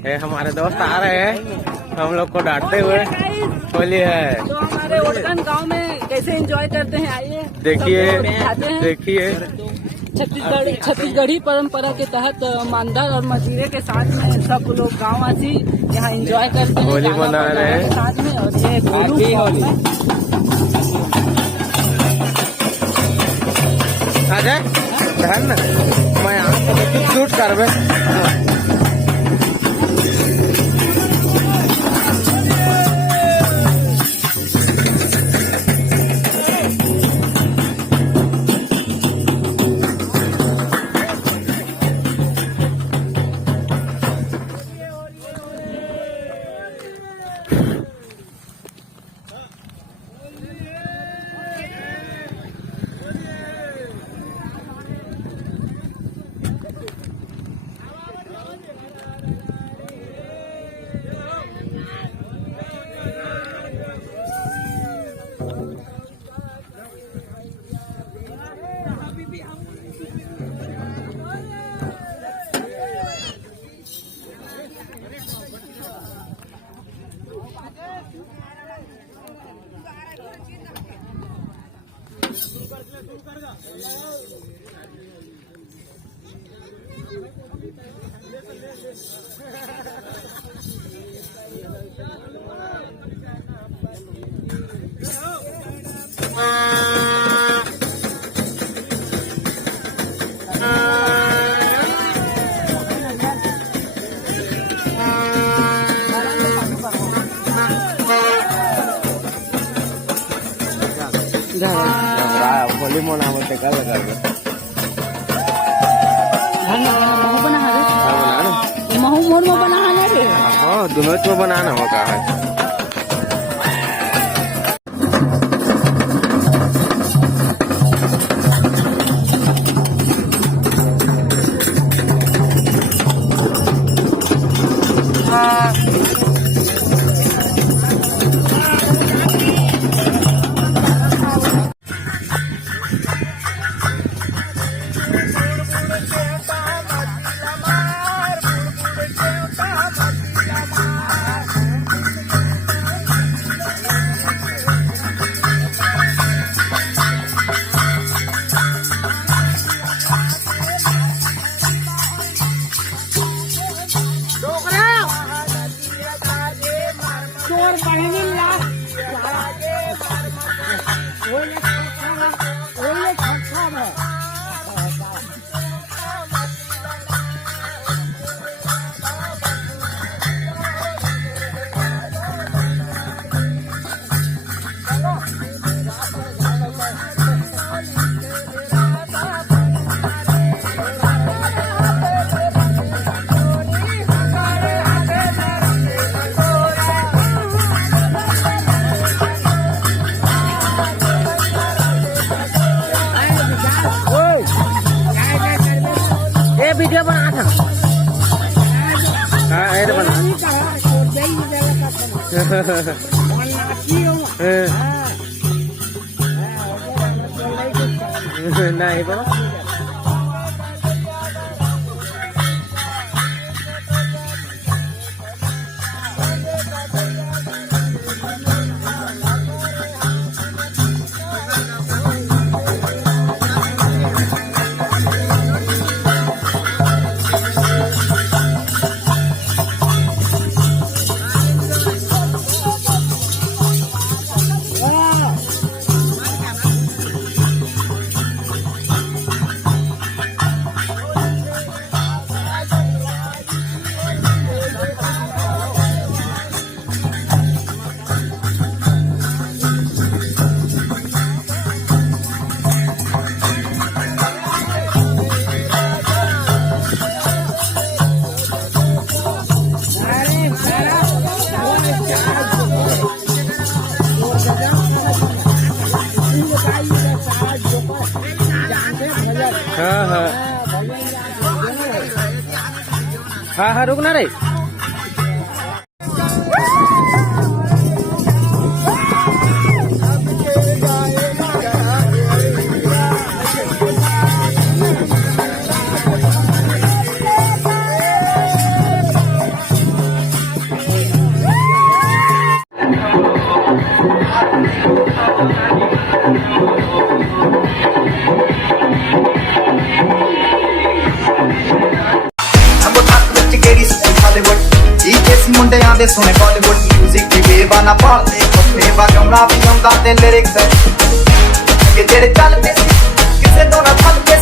ये हमारे दोस्त आ रहे हैं हम लोग को डांटते हुए। होली है तो हमारे ओटकन गांव में कैसे एंजॉय करते हैं, आइए देखिए देखिए। छत्तीसगढ़ी परंपरा के तहत मानदार और मजीरे के साथ में सब लोग गाँववासी यहाँ एंजॉय करते हैं, होली मना रहे हैं साथ में। और ये होली आ जाए ध्यान न मैं यहाँ शूट करबे। होली मनावते का लगा महू मोर में बनाना रे। हाँ दोनों तो बनाना होगा है। वीडियो बना था। हाँ ऐड बना नहीं बनो हाँ हाँ रुकना रे। ਅੰਬੋ ਤੱਕ ਵਿੱਚ ਕਿਹੜੀ ਸੁਣੀ ਹਾਲੀਵੁੱਡ ਜੀ ਦੇਸੀ ਮੁੰਡਿਆਂ ਦੇ ਸੋਹਣੇ ਬਾਲੀਵੁੱਡ ਮਿਊਜ਼ਿਕ ਦੀ ਬੇਵਾਨਾ ਪਾਲਦੇ ਖੱਪੇ ਵਗਾਉਣਾ ਵੀ ਆਉਂਦਾ ਤੇ ਲਿਰਿਕਸ ਕਿ ਜਿਹੜੇ ਚੱਲਦੇ ਸੀ ਕਿਸੇ ਤੋਂ ਨਾ ਥੱਕਦੇ